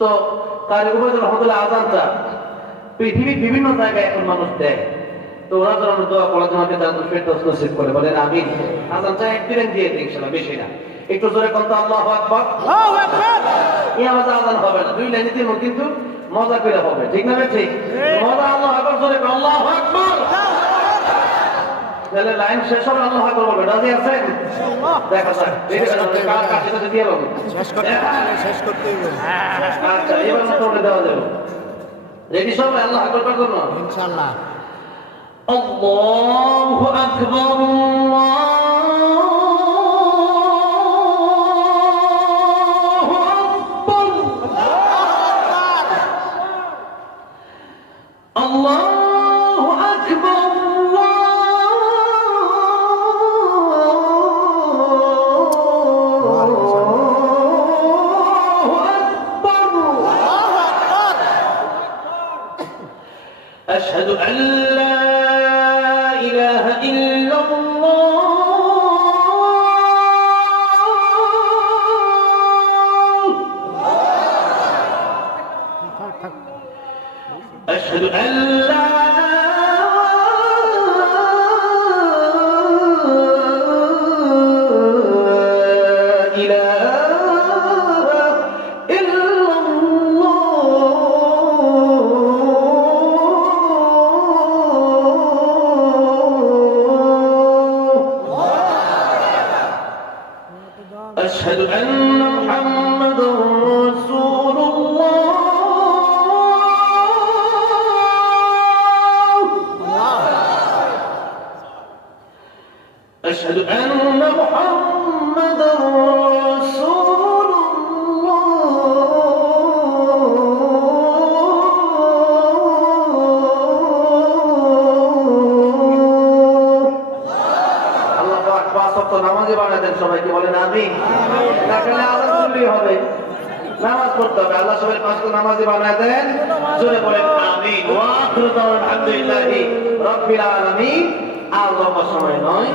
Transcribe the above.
তো কারি উবাইদুর রহমতুল্লাহ আযানটা পৃথিবীর বিভিন্ন জায়গায় এখন মানুষ দেয়। তো ওরা যেন দোয়া করে তোমাকে জান্নাতুল ফেরদৌস নসিব করে, বলেন আমিন। আযানটা একদিন দিয়ে দিই ইনশাআল্লাহ, বেশি না। একটু জোরে বলতে আল্লাহু আকবার। আল্লাহু আকবার। এই আওয়াজে আযান হবে না, দুই লাইনে দিব, কিন্তু মজা করে হবে, ঠিক না ভাই? ঠিক মজা। আল্লাহু আকবার জোরে বল, আল্লাহু আকবার। তাহলে লাইন শেষ হবে আল্লাহু আকবার বলবে, রাজি আছেন? ইনশাআল্লাহ। দেখা যাক কার কার সাথে দিয়ে বলবো, শেষ করতে হবে। আচ্ছা, এবার মতো বলে দেওয়া যাবে। রেডি সবাই আল্লাহু আকবার করার জন্য? ইনশাআল্লাহ। আল্লাহু আকবার। আল্লাহু আকবার। أشهد أن لا إله إلا الله. أشهد أن لا أشهد أن محمدا رسول الله. أشهد أن محمدا رسول الله. আল্লাহ পাক পাঁচ ওয়াক্ত নামাজি বানায় দেন সবাইকে, বলেন আমিন। না খেলে আযান শুনলেই হবে, নামাজ পড়তে হবে। আল্লাহ সবাই পাঁচ ওয়াক্ত নামাজি বানায় দেন, জোরে বলেন আমিন। ওয়া আখিরু দাওয়ানা আলহামদুলিল্লাহি রাব্বিল আলামিন। আর লম্বা সময় নয়।